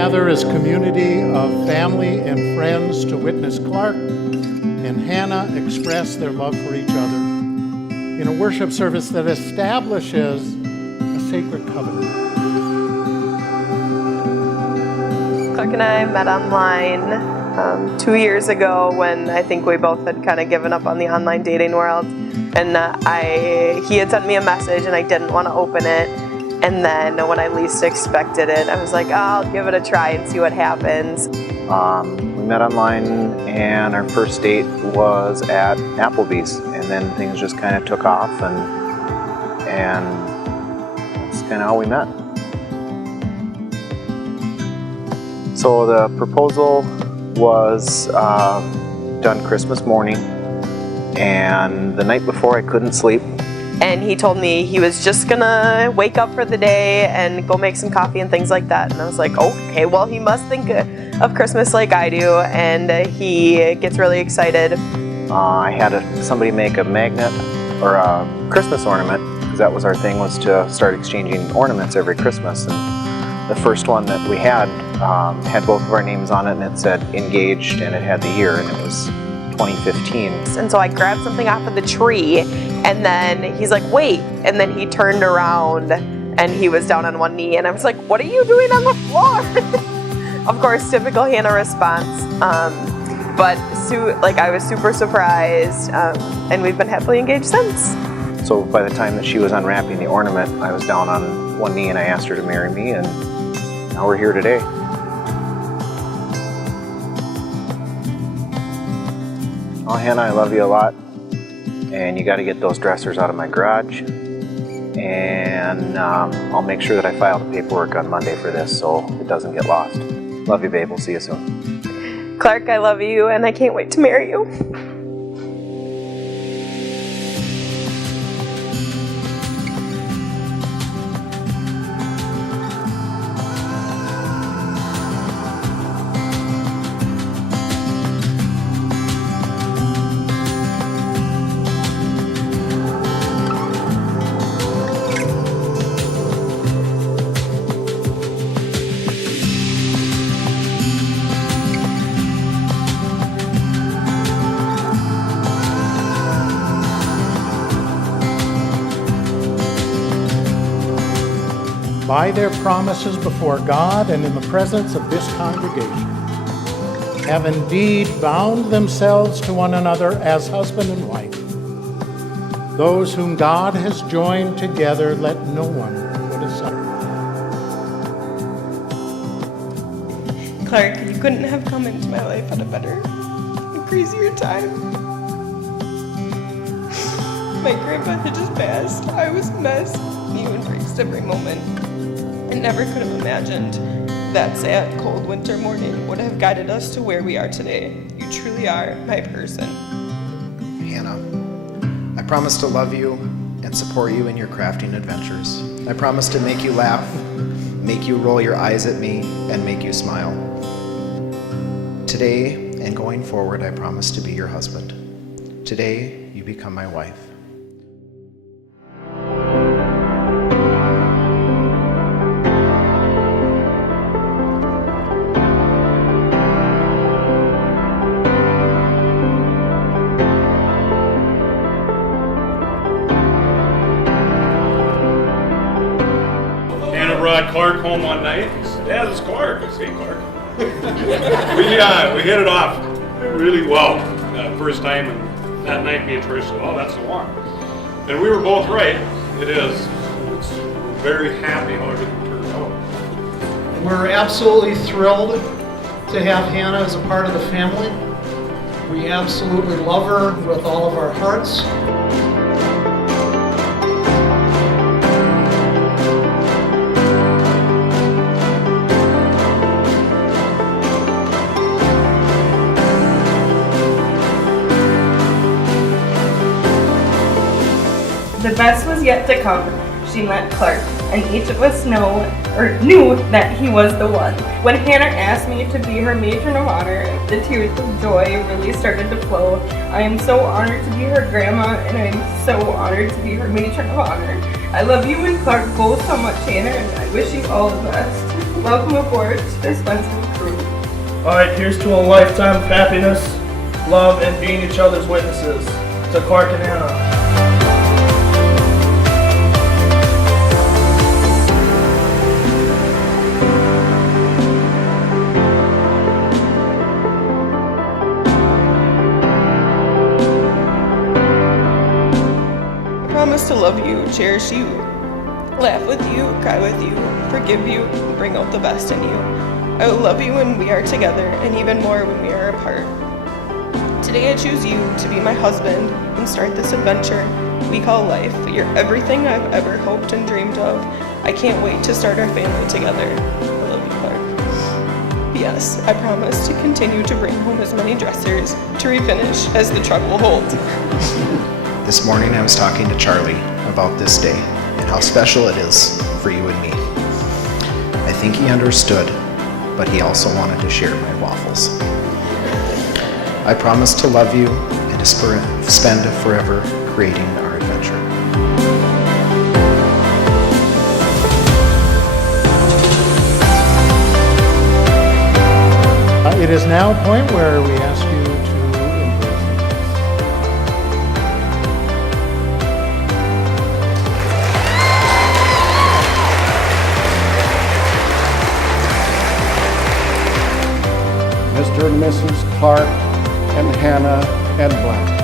gather as community of family and friends to witness Clark and Hannah express their love for each other in a worship service that establishes a sacred covenant. Clark and I met online 2 years ago when I think we both had kind of given up on the online dating world. And he had sent me a message and I didn't want to open it. And then when I least expected it, I was like, oh, I'll give it a try and see what happens. We met online and our first date was at Applebee's, and then things just kind of took off, and that's kind of how we met. So the proposal was done Christmas morning, and the night before I couldn't sleep. And he told me he was just gonna wake up for the day and go make some coffee and things like that. And I was like, okay, well, he must think of Christmas like I do. And he gets really excited. I had somebody make a magnet or a Christmas ornament, because that was our thing, was to start exchanging ornaments every Christmas. And the first one that we had both of our names on it, and it said engaged, and it had the year, and it was 2015. And so I grabbed something off of the tree, and then he's like, wait, and then he turned around and he was down on one knee, and I was like, what are you doing on the floor? Of course, typical Hannah response, but I was super surprised, and we've been happily engaged since. So by the time that she was unwrapping the ornament, I was down on one knee and I asked her to marry me, and now we're here today. Oh, Hannah, I love you a lot, and you got to get those dressers out of my garage, and I'll make sure that I file the paperwork on Monday for this so it doesn't get lost. Love you, babe. We'll see you soon. Clark, I love you, and I can't wait to marry you. By their promises before God and in the presence of this congregation, have indeed bound themselves to one another as husband and wife. Those whom God has joined together, let no one put asunder. Clark, you couldn't have come into my life at a better and crazier time. My grandpa had just passed. I was a mess. You embraced every moment. I never could have imagined that sad, cold winter morning would have guided us to where we are today. You truly are my person. Hannah, I promise to love you and support you in your crafting adventures. I promise to make you laugh, make you roll your eyes at me, and make you smile. Today and going forward, I promise to be your husband. Today, you become my wife. Brought Clark home one night. He said, "Yeah, this is Clark." I said, "Hey, Clark." we hit it off really well first time, and that night Beatrice said, "Oh, that's the one." And we were both right. It is. We're very happy how everything turned out. We're absolutely thrilled to have Hannah as a part of the family. We absolutely love her with all of our hearts. The best was yet to come. She met Clark, and each of us knew that he was the one. When Hannah asked me to be her matron of honor, the tears of joy really started to flow. I am so honored to be her grandma, and I am so honored to be her matron of honor. I love you and Clark both so much, Hannah, and I wish you all the best. Welcome aboard to the Spencer crew. Alright, here's to a lifetime of happiness, love, and being each other's witnesses. To Clark and Hannah. I promise to love you, cherish you, laugh with you, cry with you, forgive you, and bring out the best in you. I will love you when we are together, and even more when we are apart. Today I choose you to be my husband and start this adventure we call life. You're everything I've ever hoped and dreamed of. I can't wait to start our family together. I love you, Clark. P.S. I promise to continue to bring home as many dressers to refinish as the truck will hold. This morning I was talking to Charlie about this day and how special it is for you and me. I think he understood, but he also wanted to share my waffles. I promise to love you and to spend forever creating our adventure. It is now a point where we ask you to embrace Mr. and Mrs. Clark and Hannah Edblad.